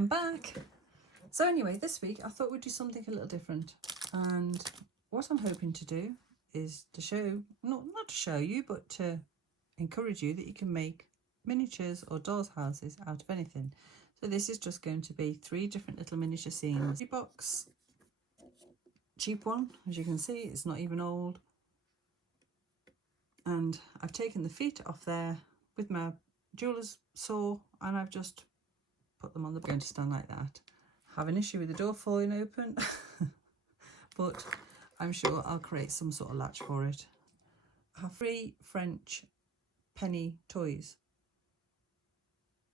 I'm back. So anyway, this week I thought we'd do something a little different, and what I'm hoping to do is to show, not to show you, but to encourage you that you can make miniatures or dolls' houses out of anything. So this is just going to be 3 different little miniature scenes. Box, cheap one, as you can see, it's not even old. And I've taken the feet off there with my jeweler's saw, and I've just put them on the box. Going to stand like that. Have an issue with the door falling open, but I'm sure I'll create some sort of latch for it. I have 3 French penny toys.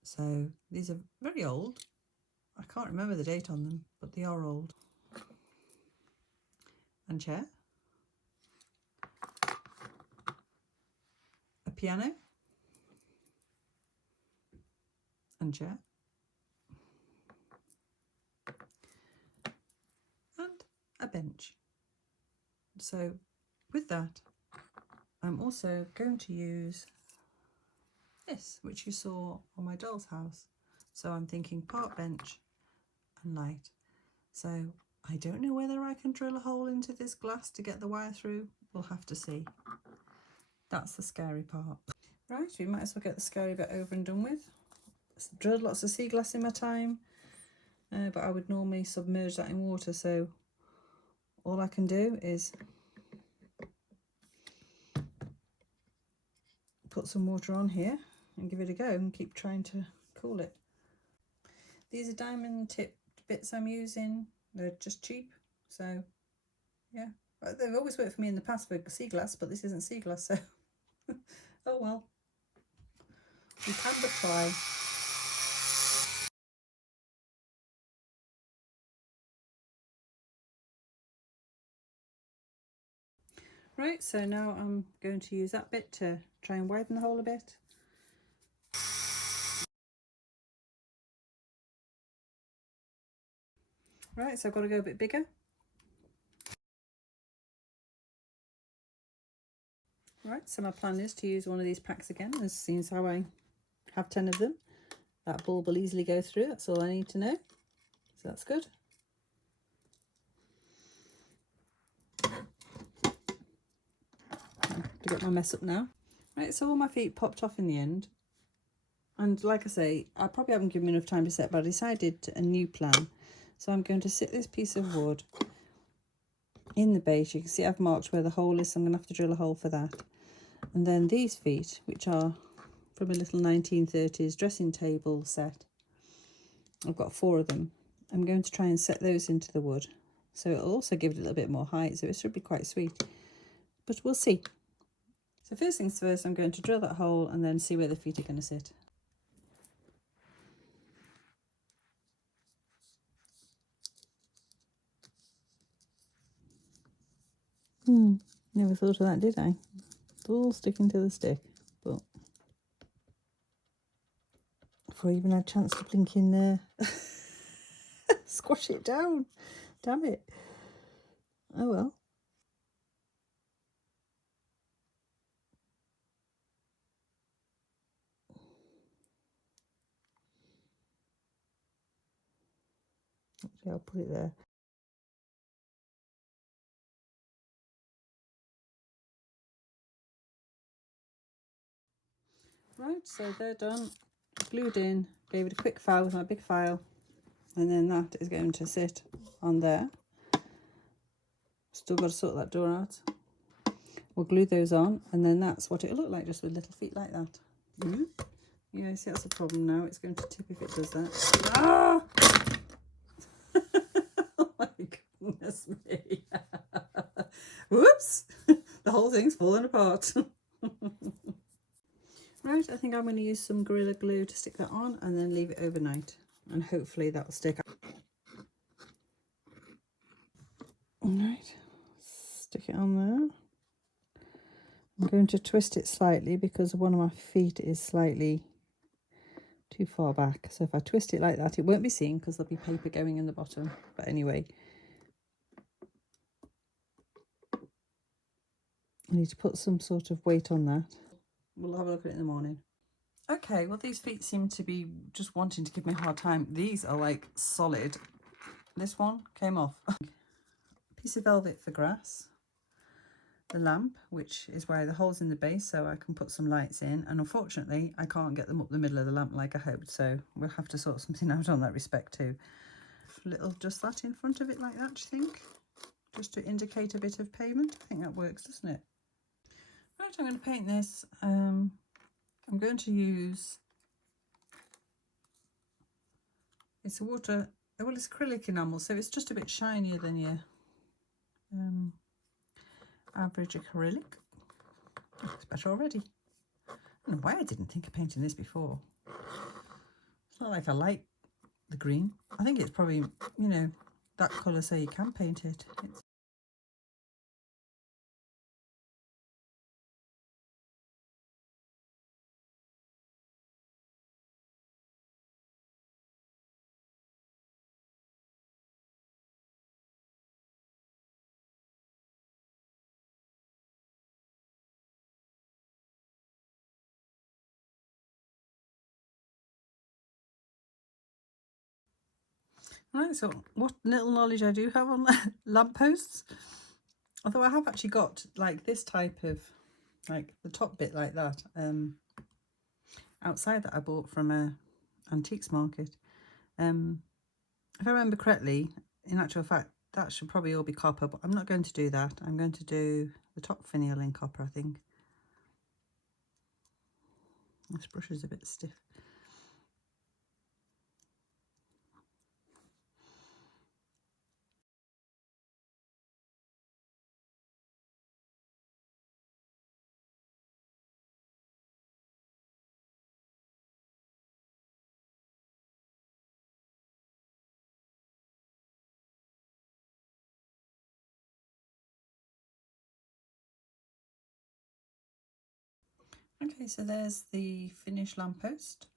So these are very old. I can't remember the date on them, but they are old. And chair. A piano. And chair. And a bench. So with that, I'm also going to use this, which you saw on my doll's house. So I'm thinking part bench and light. So I don't know whether I can drill a hole into this glass to get the wire through. We'll have to see. That's the scary part. Right, we might as well get the scary bit over and done with. Drilled lots of sea glass in my time, but I would normally submerge that in water, so all I can do is put some water on here and give it a go and keep trying to cool it. These are diamond tipped bits I'm using. They're just cheap, so yeah. They've always worked for me in the past for sea glass, but this isn't sea glass, so oh well. We can but try. Right, so now I'm going to use that bit to try and widen the hole a bit. Right, so I've got to go a bit bigger. Right, so my plan is to use one of these packs again, as seems how I have 10 of them. That bulb will easily go through, that's all I need to know. So that's good. To get my mess up now. Right, so all my feet popped off in the end. And like I say, I probably haven't given enough time to set, but I decided a new plan. So I'm going to sit this piece of wood in the base. You can see I've marked where the hole is, so I'm going to have to drill a hole for that. And then these feet, which are from a little 1930s dressing table set, I've got 4 of them. I'm going to try and set those into the wood. So it'll also give it a little bit more height, so it should be quite sweet. But we'll see. So first things first, I'm going to drill that hole and then see where the feet are going to sit. Never thought of that, did I? It's all sticking to the stick, but before I even had a chance to blink in there, squash it down. Damn it. Oh well. Actually, I'll put it there. Right, so they're done. Glued in, gave it a quick file with my big file, and then that is going to sit on there. Still got to sort that door out. We'll glue those on, and then that's what it'll look like, just with little feet like that. Yeah, see, that's a problem now. It's going to tip if it does that. Ah! Oh my goodness me. Whoops! The whole thing's falling apart. Right, I think I'm going to use some Gorilla Glue to stick that on and then leave it overnight. And hopefully that'll stick. Alright, stick it on there. I'm going to twist it slightly because one of my feet is slightly too far back. So if I twist it like that, it won't be seen because there'll be paper going in the bottom. But anyway, I need to put some sort of weight on that. We'll have a look at it in the morning. Okay, well these feet seem to be just wanting to give me a hard time. These are like solid. This one came off. Piece of velvet for grass. The lamp, which is where the holes in the base so I can put some lights in, and unfortunately I can't get them up the middle of the lamp like I hoped, so we'll have to sort something out on that respect too. Little just that in front of it like that, do you think? Just to indicate a bit of payment. I think that works, doesn't it? Right, I'm going to paint this. I'm going to use, it's a water, well it's acrylic enamel, so it's just a bit shinier than your average acrylic. Oh, it's better already. I don't know why I didn't think of painting this before. It's not like I like the green. I think it's probably, you know, that colour so you can paint it. Right, so what little knowledge I do have on lampposts, although I have actually got like this type of, like the top bit like that, outside that I bought from a antiques market. If I remember correctly, in actual fact, that should probably all be copper, but I'm not going to do that. I'm going to do the top finial in copper, I think. This brush is a bit stiff. Okay, so there's the finished lamppost.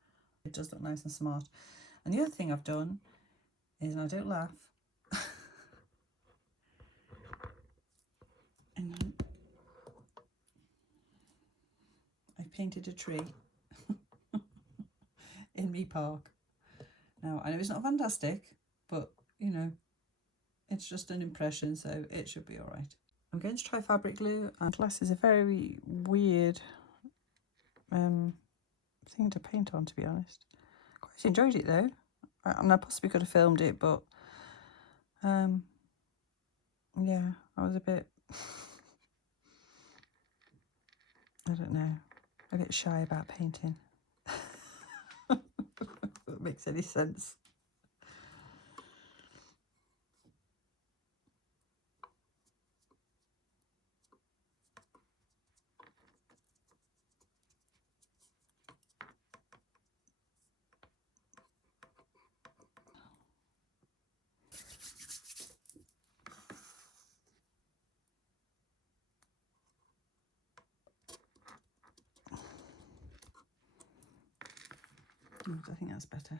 It does look nice and smart. And the other thing I've done is, and I don't laugh, and I've painted a tree in me park. Now, I know it's not fantastic, but, you know, it's just an impression, so it should be all right. I'm going to try fabric glue. And glass is a very weird thing to paint on, to be honest. Quite enjoyed it though. I possibly could have filmed it, but yeah, I was a bit, I don't know, a bit shy about painting. If it makes any sense. I think that's better.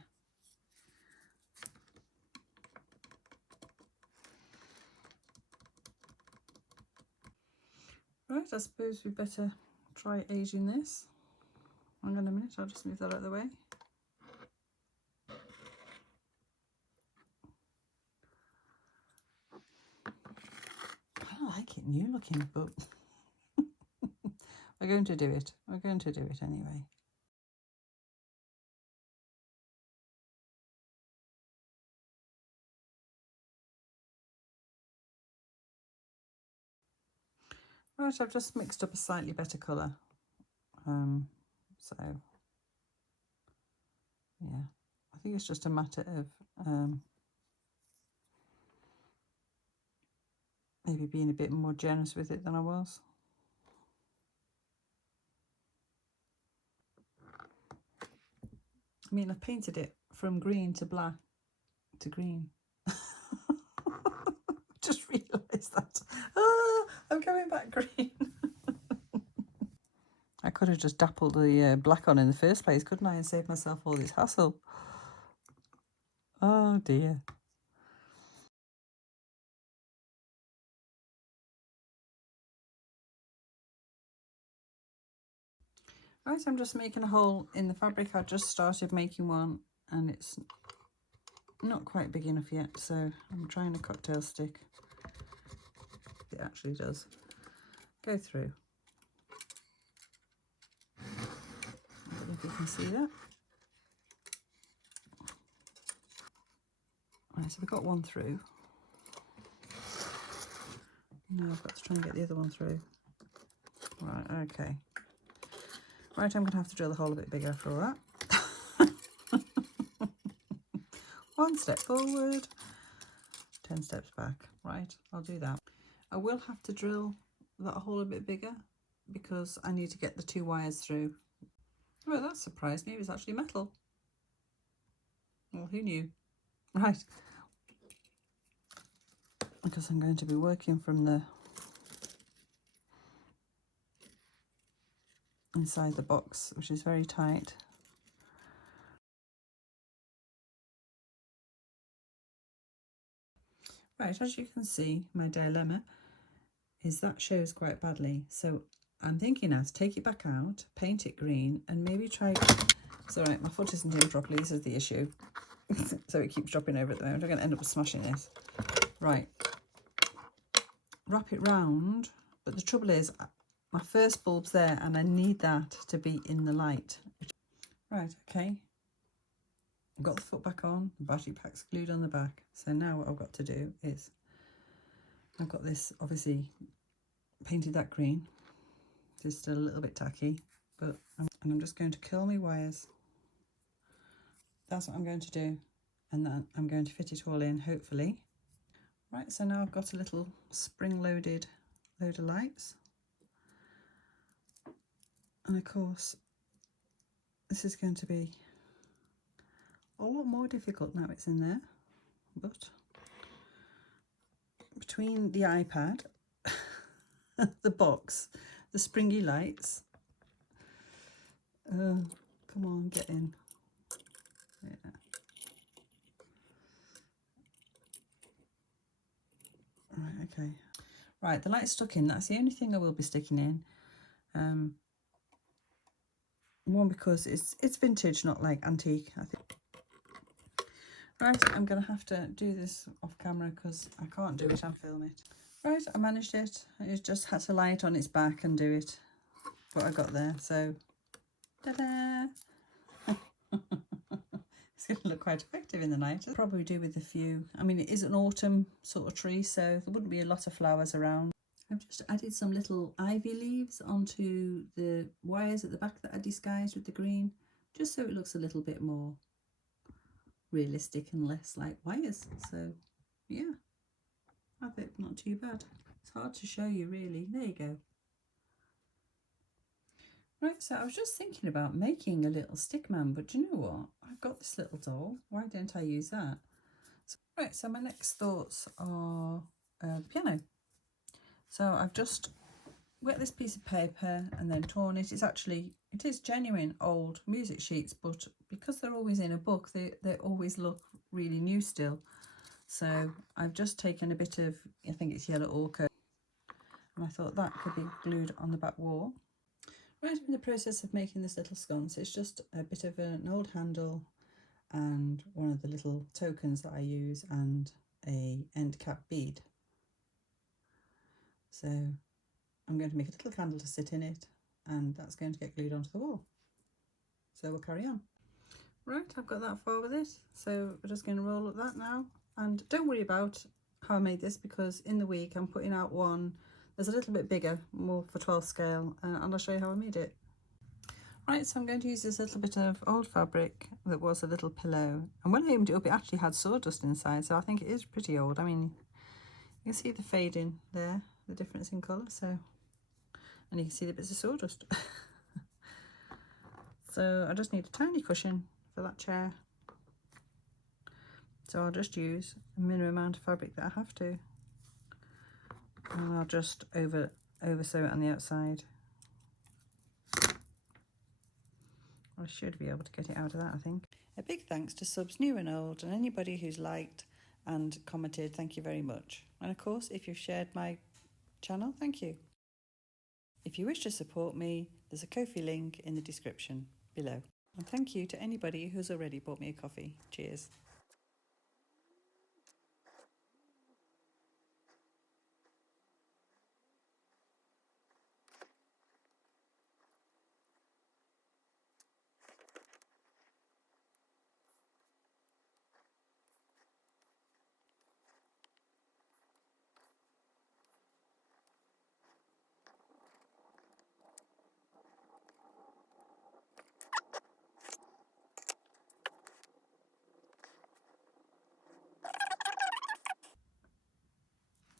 Right, I suppose we better try aging this. Hang on a minute, I'll just move that out of the way. I like it new looking, but we're going to do it. We're going to do it anyway. Right, I've just mixed up a slightly better colour. So yeah, I think it's just a matter of maybe being a bit more generous with it than I was. I mean, I painted it from green to black to green. Just realised that. Ah, I'm going back green. I could have just dappled the black on in the first place, couldn't I, and saved myself all this hassle. Oh dear. Right, I'm just making a hole in the fabric. I just started making one and it's not quite big enough yet, so I'm trying a cocktail stick. It actually does go through. I don't know if you can see that. Right, so we've got one through. Now I've got to try and get the other one through. Right, okay. Right, I'm going to have to drill the hole a bit bigger for all that. One step forward, 10 steps back. Right, I'll do that. I will have to drill that hole a bit bigger because I need to get the 2 wires through. Oh, that surprised me. It was actually metal. Well, who knew? Right. Because I'm going to be working from the inside the box, which is very tight. Right, as you can see, my dilemma is that shows quite badly. So I'm thinking now to take it back out, paint it green, and maybe try... It's all right, my foot isn't in properly, this is the issue. So it keeps dropping over at the moment. I'm going to end up smashing this. Right. Wrap it round, but the trouble is my first bulb's there and I need that to be in the light. Right, okay. I've got the foot back on, the battery pack's glued on the back. So now what I've got to do is, I've got this obviously painted that green. It's still a little bit tacky, but I'm just going to curl my wires. That's what I'm going to do. And then I'm going to fit it all in, hopefully. Right, so now I've got a little spring-loaded load of lights. And of course, this is going to be a lot more difficult now it's in there. But between the iPad, the box, the springy lights, come on, get in. Yeah. Right, okay. Right, the light's stuck in. That's the only thing I will be sticking in. One, because it's vintage, not like antique, I think. Right, I'm going to have to do this off camera because I can't do it and film it. Right, I managed it. I just had to lie it on its back and do it. But I got there, so ta-da! It's going to look quite effective in the night. I'll probably do with a few. I mean, it is an autumn sort of tree, so there wouldn't be a lot of flowers around. I've just added some little ivy leaves onto the wires at the back that I disguised with the green, just so it looks a little bit more realistic and less like wires. So yeah, I think not too bad. It's hard to show you really. There you go. Right, so I was just thinking about making a little stick man, but do you know what? I've got this little doll. Why don't I use that? Right, so my next thoughts are piano. So I've just wet this piece of paper and then torn it. It is genuine old music sheets, but because they're always in a book, they always look really new still. So I've just taken a bit of, I think it's yellow ochre, and I thought that could be glued on the back wall. Right, I'm in the process of making this little sconce. It's just a bit of an old handle and one of the little tokens that I use and a end cap bead. So I'm going to make a little candle to sit in it, and that's going to get glued onto the wall. So we'll carry on. Right, I've got that far with it, so we're just going to roll up that now. And don't worry about how I made this, because in the week I'm putting out one that's a little bit bigger, more for 12 scale, and I'll show you how I made it. Right, so I'm going to use this little bit of old fabric that was a little pillow, and when I opened it up it actually had sawdust inside, so I think it is pretty old. I mean, you can see the fading there, the difference in colour, so, and you can see the bits of sawdust. So I just need a tiny cushion for that chair, so I'll just use a minimum amount of fabric that I have to, and I'll just over sew it on the outside. I should be able to get it out of that, I think. A big thanks to subs new and old, and anybody who's liked and commented, thank you very much. And of course, if you've shared my channel, thank you. If you wish to support me, There's a Ko-fi link in the description below. And thank you to anybody who's already bought me a coffee. Cheers.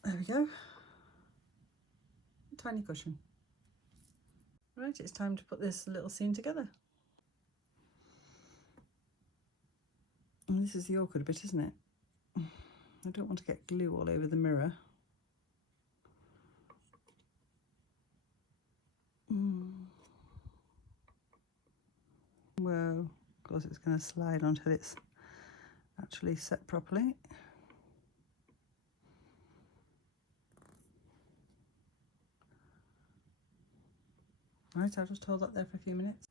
There we go. A tiny cushion. Right, it's time to put this little scene together. And this is the awkward bit, isn't it? I don't want to get glue all over the mirror. Well, of course it's going to slide until it's actually set properly. Right, I'll just hold that there for a few minutes.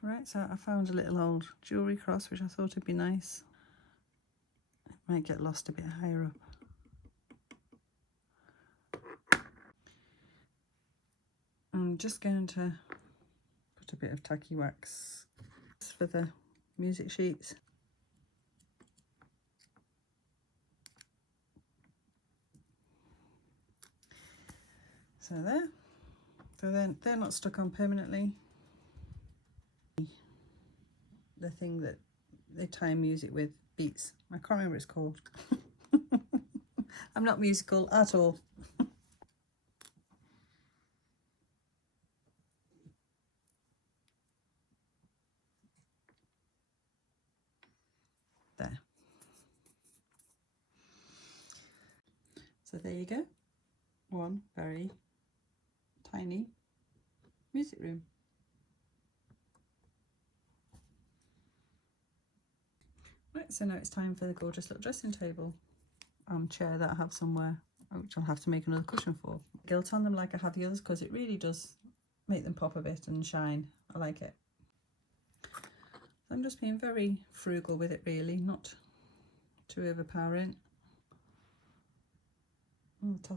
Right, so I found a little old jewellery cross which I thought would be nice. It might get lost a bit higher up. I'm just going to put a bit of tacky wax for the music sheets. So there. So then they're not stuck on permanently. The thing that they tie music with, beats. I can't remember what it's called. I'm not musical at all. There. So there you go. One very tiny music room. Right, so now it's time for the gorgeous little dressing table chair that I have somewhere, which I'll have to make another cushion for. Gilt on them like I have the others because it really does make them pop a bit and shine. I like it. So I'm just being very frugal with it really, not too overpowering. Oh, the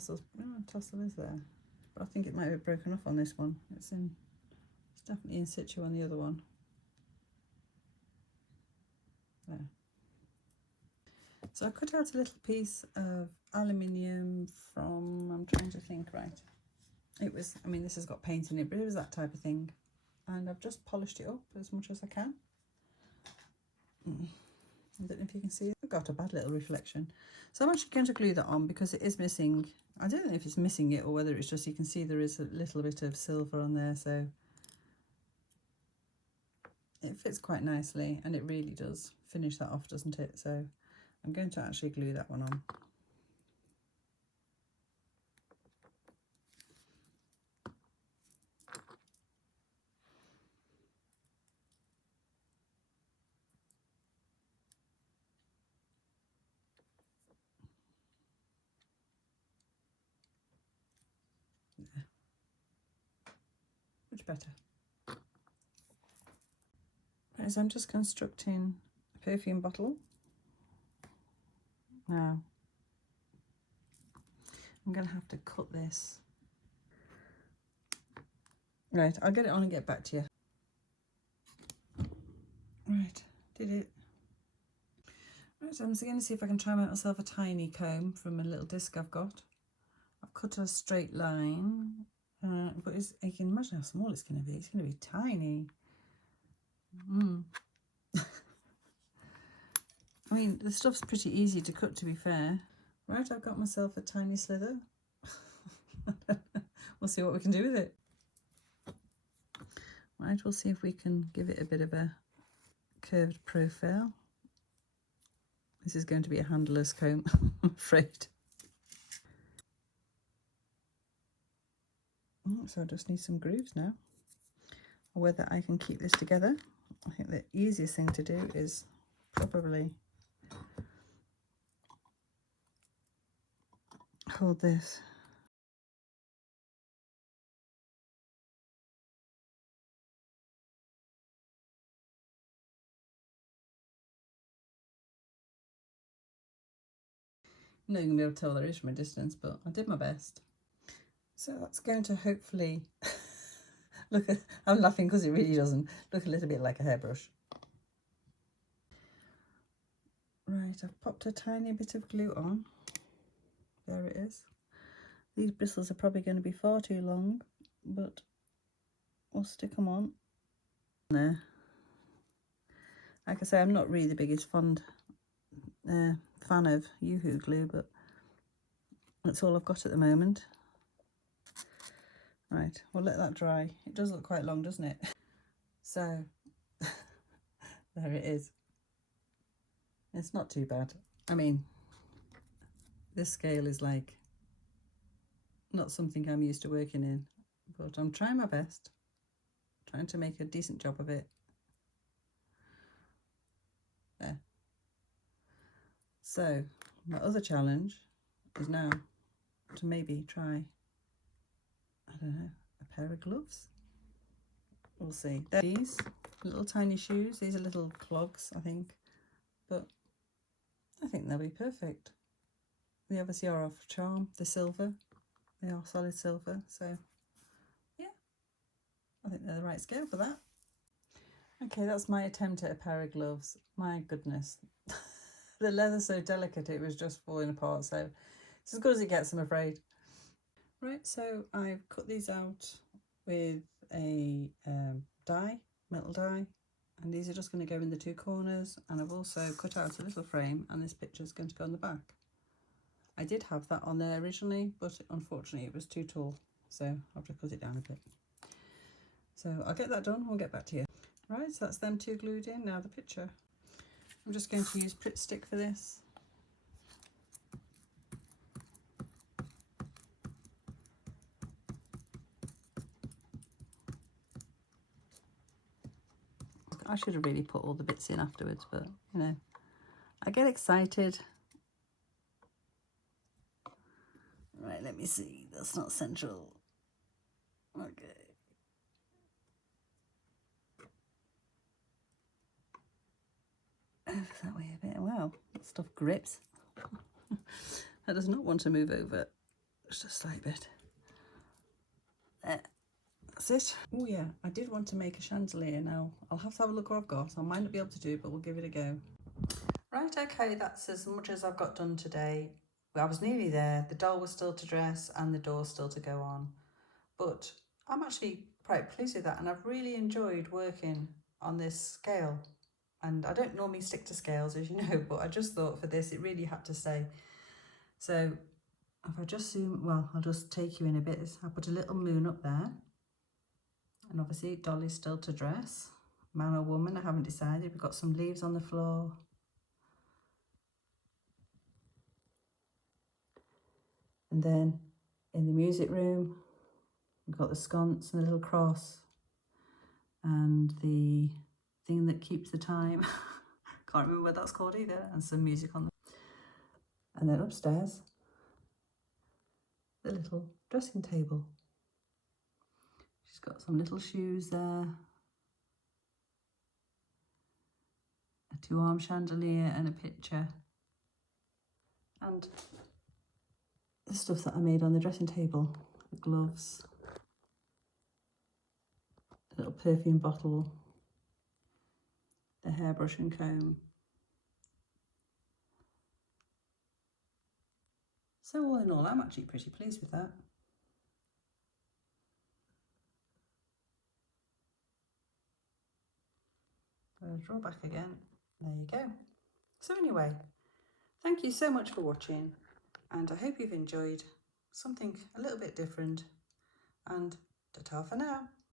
tassel is there, but I think it might have broken off on this one. It's definitely in situ on the other one. There. So I cut out a little piece of aluminium from, I'm trying to think, right. It was, I mean, this has got paint in it, but it was that type of thing. And I've just polished it up as much as I can. I don't know if you can see it. I've got a bad little reflection. So I'm actually going to glue that on because it is missing. I don't know if it's missing it or whether it's just, you can see there is a little bit of silver on there. So it fits quite nicely and it really does finish that off, doesn't it? So I'm going to actually glue that one on. There. Much better. Right, so I'm just constructing a perfume bottle. Now I'm going to have to cut this. Right, I'll get it on and get back to you. Right, did it. Right, so I'm going to see if I can try and make myself a tiny comb from a little disc I've got. I've cut a straight line, but you can imagine how small it's going to be. It's going to be tiny. I mean, the stuff's pretty easy to cut, to be fair. Right, I've got myself a tiny slither. We'll see what we can do with it. Right, we'll see if we can give it a bit of a curved profile. This is going to be a handler's comb, I'm afraid. So I just need some grooves now. Whether I can keep this together, I think the easiest thing to do is probably hold this I'm not even going to be able to tell what there is from a distance, but I did my best. So that's going to hopefully look, I'm laughing because it really doesn't look a little bit like a hairbrush. Right, I've popped a tiny bit of glue on. There it is. These bristles are probably going to be far too long, but we'll stick them on there. Like I say, I'm not really the biggest fan of Yoo-hoo glue, but that's all I've got at the moment. Right, we'll let that dry. It does look quite long, doesn't it? So, there it is. It's not too bad. I mean, this scale is like not something I'm used to working in, but I'm trying my best, trying to make a decent job of it. There. So my other challenge is now to maybe try, I don't know, a pair of gloves. We'll see. These little tiny shoes, these are little clogs, I think, but I think they'll be perfect. They obviously are off charm. They're silver. They are solid silver, so yeah, I think they're the right scale for that. Okay, that's my attempt at a pair of gloves. My goodness. The leather's so delicate it was just falling apart, so it's as good as it gets, I'm afraid. Right, so I've cut these out with a metal die, and these are just going to go in the two corners, and I've also cut out a little frame, and this picture is going to go on the back. I did have that on there originally, but unfortunately it was too tall, so I'll have to cut it down a bit. So I'll get that done, we'll get back to you. Right, so that's them two glued in. Now the picture. I'm just going to use Pritt Stick for this. I should have really put all the bits in afterwards, but you know, I get excited. Right, let me see. That's not central. Okay. That way a bit. Wow, that stuff grips. That does not want to move over. Just a slight bit. There. That's it. Oh yeah, I did want to make a chandelier now. I'll have to have a look what I've got. I might not be able to do it, but we'll give it a go. Right, okay, that's as much as I've got done today. I was nearly there. The doll was still to dress and the door still to go on. But I'm actually quite pleased with that, and I've really enjoyed working on this scale. And I don't normally stick to scales, as you know, but I just thought for this it really had to stay. So if I just zoom, well, I'll just take you in a bit. I'll put a little moon up there. And obviously Dolly's still to dress. Man or woman, I haven't decided. We've got some leaves on the floor. And then in the music room, we've got the sconce and a little cross. And the thing that keeps the time. Can't remember what that's called either. And some music on the... And then upstairs, the little dressing table. She's got some little shoes there. A two-arm chandelier and a picture. And the stuff that I made on the dressing table. The gloves. The little perfume bottle. The hairbrush and comb. So all in all, I'm actually pretty pleased with that. I'll draw back again. There you go. So anyway, thank you so much for watching, and I hope you've enjoyed something a little bit different, and ta-ta for now.